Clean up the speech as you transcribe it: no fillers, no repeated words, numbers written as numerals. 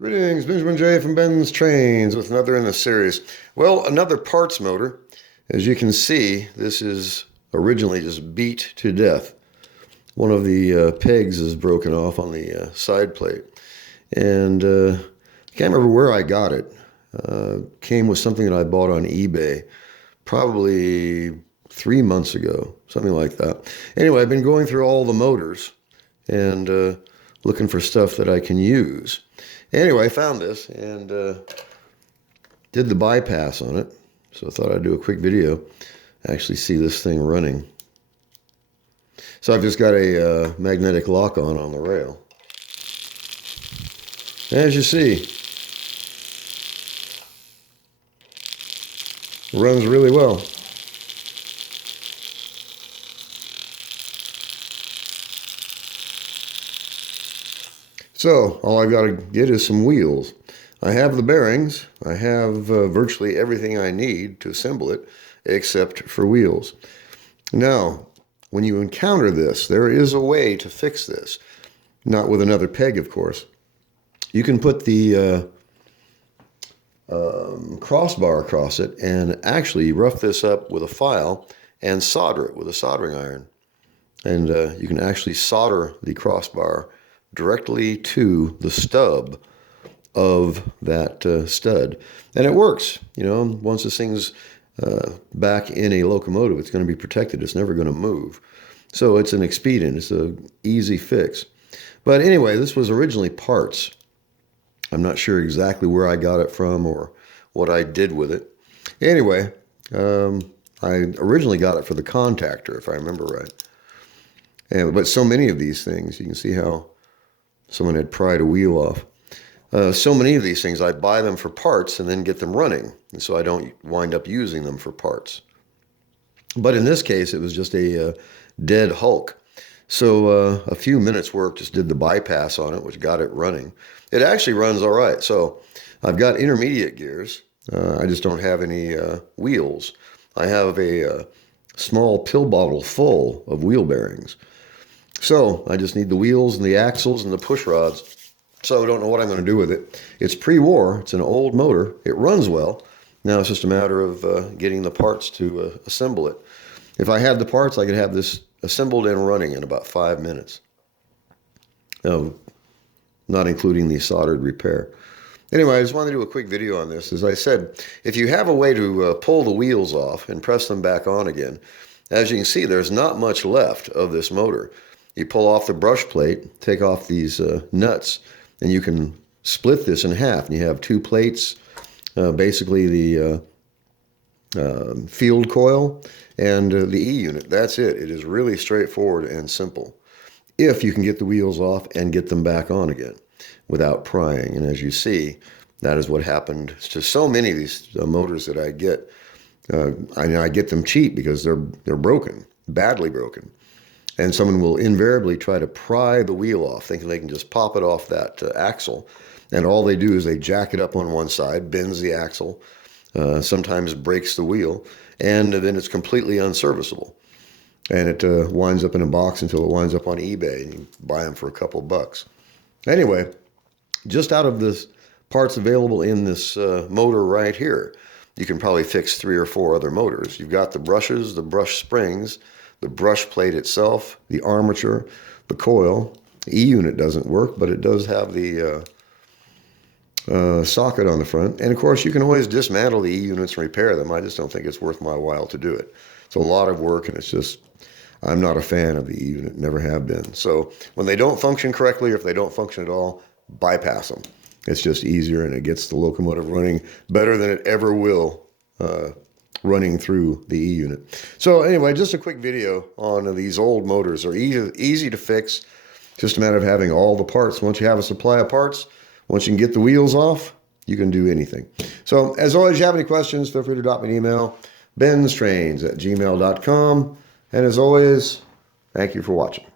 Greetings, Benjamin J. from Ben's Trains with another in the series. Well, another parts motor. As you can see, this is originally just beat to death. One of the pegs is broken off on the side plate. And I can't remember where I got it. Came with something that I bought on eBay probably 3 months ago, something like that. Anyway, I've been going through all the motors and looking for stuff that I can use. Anyway, I found this and did the bypass on it. So I thought I'd do a quick video, actually see this thing running. So I've just got a magnetic lock on the rail. As you see, it runs really well. So all I've got to get is some wheels. I have the bearings. I have virtually everything I need to assemble it, except for wheels. Now, when you encounter this, there is a way to fix this. Not with another peg, of course. You can put the crossbar across it and actually rough this up with a file and solder it with a soldering iron. And you can actually solder the crossbar directly to the stub of that stud. And it works. You know, once this thing's back in a locomotive, it's going to be protected. It's never going to move. So it's an expedient. It's an easy fix. But anyway, this was originally parts. I'm not sure exactly where I got it from or what I did with it. Anyway, I originally got it for the contactor, if I remember right. But so many of these things, you can see how someone had pried a wheel off. So many of these things, I buy them for parts and then get them running. And so I don't wind up using them for parts. But in this case, it was just a dead hulk. So a few minutes work, just did the bypass on it, which got it running. It actually runs all right. So I've got intermediate gears. I just don't have any wheels. I have a small pill bottle full of wheel bearings. So I just need the wheels and the axles and the push rods. So I don't know what I'm going to do with it. It's pre-war. It's an old motor. It runs well. Now it's just a matter of getting the parts to assemble it. If I had the parts, I could have this assembled and running in about 5 minutes. Not including the soldered repair. Anyway, I just wanted to do a quick video on this. As I said, if you have a way to pull the wheels off and press them back on again, as you can see, there's not much left of this motor. You pull off the brush plate, take off these nuts, and you can split this in half. And you have two plates, basically the field coil and the E unit. That's it. It is really straightforward and simple, if you can get the wheels off and get them back on again without prying. And as you see, that is what happened to so many of these motors that I get. I get them cheap because they're broken, badly broken. And someone will invariably try to pry the wheel off, thinking they can just pop it off that axle. And all they do is they jack it up on one side, bends the axle, sometimes breaks the wheel, and then it's completely unserviceable. And it winds up in a box until it winds up on eBay, and you buy them for a couple bucks. Anyway, just out of the parts available in this motor right here, you can probably fix 3 or 4 other motors. You've got the brushes, the brush springs, the brush plate itself, the armature, the coil. The E unit doesn't work, but it does have the socket on the front. And of course, you can always dismantle the E units and repair them. I just don't think it's worth my while to do it. It's a lot of work, and it's just, I'm not a fan of the E unit, never have been. So when they don't function correctly, or if they don't function at all, bypass them. It's just easier, and it gets the locomotive running better than it ever will running through the E unit. So anyway, just a quick video on these old motors. They're easy to fix. Just a matter of having all the parts. Once you have a supply of parts, once you can get the wheels off, you can do anything. So as always, if you have any questions, feel free to drop me an email, BENZTRAINZ@gmail.com. And as always, thank you for watching.